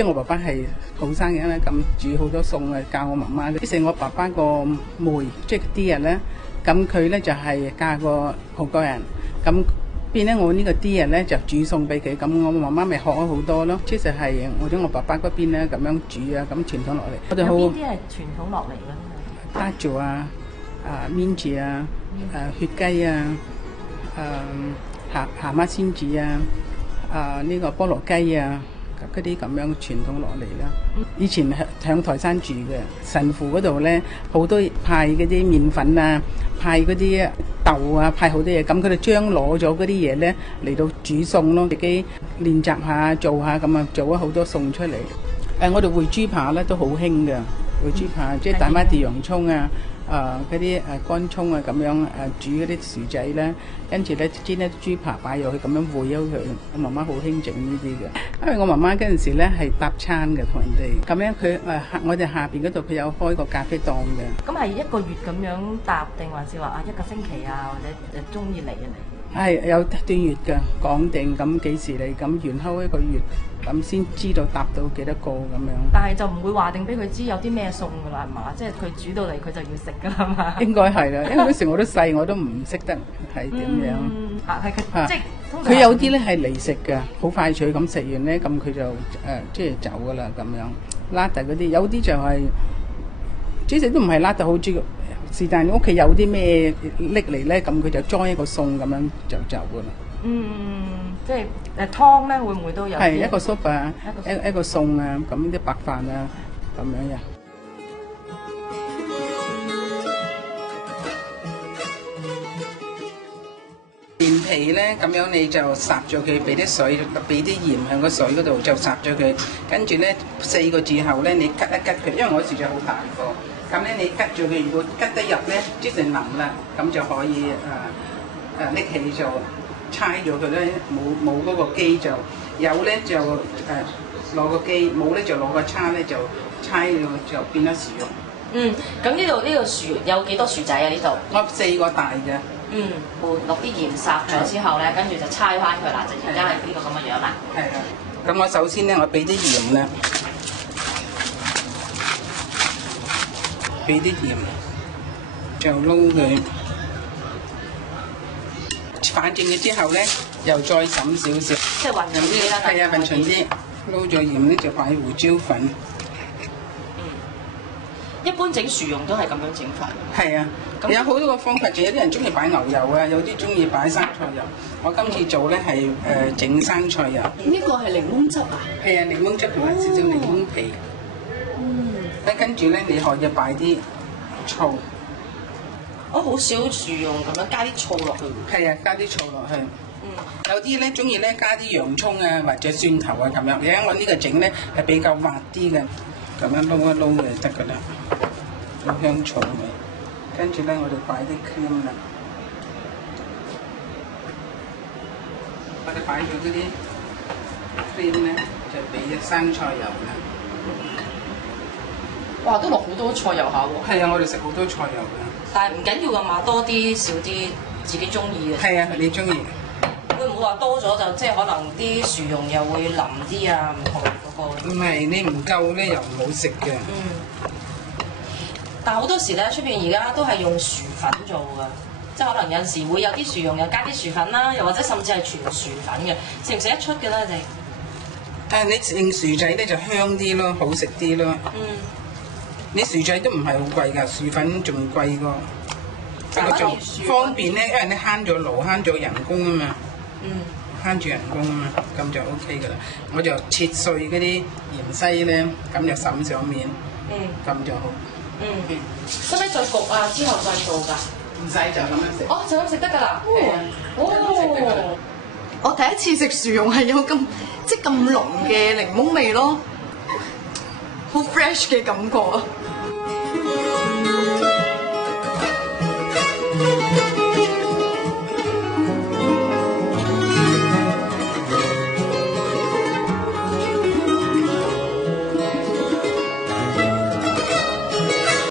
即係我爸爸係後生嘅咧，咁煮好多餸啊，教我媽媽。於是我爸爸個妹，即係啲人咧，咁佢咧就係嫁個韓國人，咁變咧我呢個啲人咧就煮餸俾佢，咁我媽媽咪學咗好多咯。即係我爸爸嗰邊咧咁樣煮啊，咁傳統落嚟。我哋好有邊啲係傳統落嚟嘅？打造啊，面子啊，血雞啊，蛤媽仙子啊，呢個菠蘿雞啊，嗰啲咁樣傳統落嚟啦。以前響台山住嘅神父嗰度咧，好多派嗰啲麵粉啊，派嗰啲豆啊，派好多嘢。咁佢哋將攞咗嗰啲嘢咧嚟到煮餸咯，自己練習下做下咁啊，做咗好多餸出嚟。我哋燴豬扒咧都好興嘅，燴豬扒即係大媽地洋葱啊。嗰啲乾葱啊咁樣煮嗰啲薯仔咧，跟住咧煎一啲豬扒擺入去咁樣燴咗佢。我媽媽好興整呢啲嘅，因為我媽媽嗰陣時咧係搭餐嘅同人哋，咁樣佢我哋下邊嗰度佢有開個咖啡檔嘅。咁係一個月咁樣搭定還是話一個星期啊，或者中意嚟啊嚟？係有段月嘅，講定咁幾時嚟，咁延後一個月，咁先知道搭到幾多個咁樣。但係就唔會話定俾佢知有啲咩餸㗎啦，係嘛？即係佢煮到嚟佢就要食㗎啦嘛。應該係啦，因為嗰時我都細，我都唔識得係點樣。即係佢有啲咧係嚟食嘅，好快脆咁食完咧，咁佢就即係走㗎啦咁樣。拉特嗰啲有啲就係，其實都唔係拉特好豬嘅。是但你屋企有啲咩拎嚟咧，咁佢就裝一個餸咁樣就走噶啦。即係湯咧，會唔會都有？係一個粥啊，一個餸啊，咁啲白飯啊，咁樣呀。連皮咧，咁樣你就烚咗佢，俾啲水，俾啲鹽喺個水嗰度就烚咗佢。跟住咧4個字後咧，你吉一吉佢，因為我薯仔好大個。咁咧你吉住佢，如果吉得入咧，即係腍啦，咁就可以拎起就猜咗佢咧，冇嗰個機就有咧就攞個機，冇咧就攞個叉咧就猜咗就變咗薯肉。咁呢度薯有幾多薯仔啊？呢度我4個大嘅。落啲鹽烚咗之後咧，跟住就猜翻佢啦，就而家係呢個咁嘅樣啦。係啦，咁我首先咧，我俾啲鹽啦。俾啲鹽就撈佢，反轉咗之後咧，又再揼少少，即係混勻啲啦。係啊，混勻啲，撈咗鹽咧就擺胡椒粉。一般整薯蓉都係咁樣整法。係啊，有好多個方法，仲有啲人中意擺牛油啊，有啲中意擺生菜油。我今次做咧係整生菜油。呢個係檸檬汁啊？係啊，檸檬汁同埋少少檸檬皮。跟住咧，你可以擺啲醋。我好少薯蓉咁樣加啲醋落去。係啊，加啲醋落去。有啲咧中意咧加啲洋葱啊或者蒜頭啊咁樣。而家我呢個整咧係比較滑啲嘅，咁樣撈一撈就得㗎啦。好香草味。跟住咧，我哋擺啲 cream 啦。我哋擺咗嗰啲 cream 咧，就俾啲生菜油啦。哇！都落好多菜油下喎。係啊，我哋食好多菜油㗎。但係唔緊要㗎嘛，多啲少啲自己中意嘅。係啊，你中意。會唔會話多咗就即係可能啲薯蓉又會腍啲啊？唔同嗰個。唔係，你唔夠咧又唔好食嘅。但係好多時咧，出邊而家都係用薯粉做㗎，即係可能有陣時會有啲薯蓉又加啲薯粉啦，又或者甚至係全薯粉嘅，食唔食得出嘅咧？你整薯仔咧就香啲咯，好食啲咯。你薯仔都唔係好貴㗎，薯粉仲貴過。不過就方便咧，因為你慳咗爐，慳咗人工啊嘛。慳住人工啊嘛，咁就 OK 㗎啦。我就切碎嗰啲芫茜咧，咁就滲上面。咁就好。使唔使再焗啊？之後再做㗎？唔使就咁樣食。哦，就咁食得㗎啦。我第一次食薯蓉係有咁濃嘅檸檬味咯，好 fresh 嘅感覺啊！